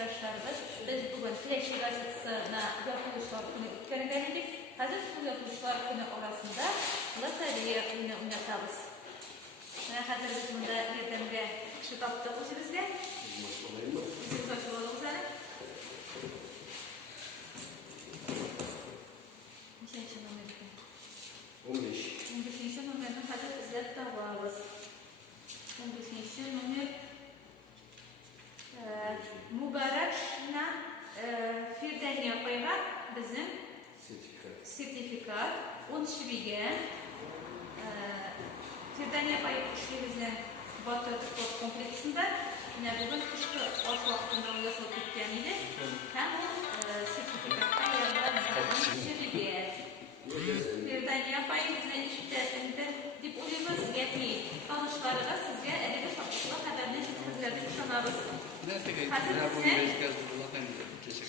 rayondaşlarımız biz bugün Tileşli gazetesine yazılışlar günü ötkürüldük. Hazır bu yazılışlar günü orasında lotereya oyunu oynatabız. Hazır biz bunda yerdemge kişi taptık bizde. Siz başlayalım zaten. Neçinci numarada? 15. 15. numarada hazır izlep tabağımız. 15. numer Mubarakshna Firdaniya Payga bizim sertifikat 10 şibiga Firdaniya Payga işimizin Batı sport kompleksinde yine bugün kışkı oş vaktinde yasalып ketken idi. Hem o sertifikattan yanılan şibiga Firdaniya Payga bizden işitesinde dip uyumuz yetmeyi tanışlarına sizce edebe şapkasına haberine çıktıklarını kuşanabız.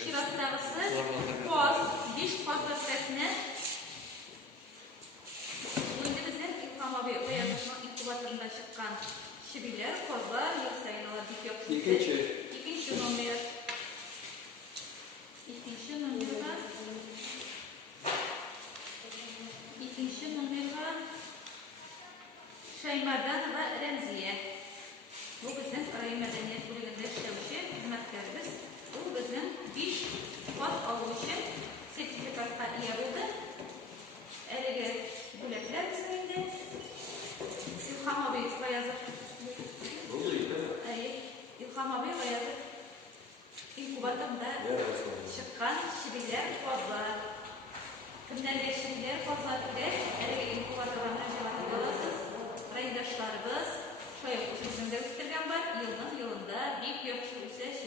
Şiratlarısı Koz, diş pastasını Ünlümüzün İlhamabi Oyazışma inkubatorunda çıkan şibiler, kozlar, yıl sayınalar dik yok. İkinci numara. İkinci numara Şeymadan ve Remziye. Bu bizim Arayı Medeniyet Bölümünde işlemişi hizmetlerimiz. Bu bizim 5 pas almışı sertifikatta iyi oldu. Eğer buletler bizimde İlham abi Bayazır. İlham abi Bayazır. İnkubatorunda çıkan şibiler fazla. Kimlerle şibiler fazla gider. Eğer inkubatorlarına cevap alasınız. Raydaşlarımız şöyle bizim de üstlerden var. Yılında bir gökçü üse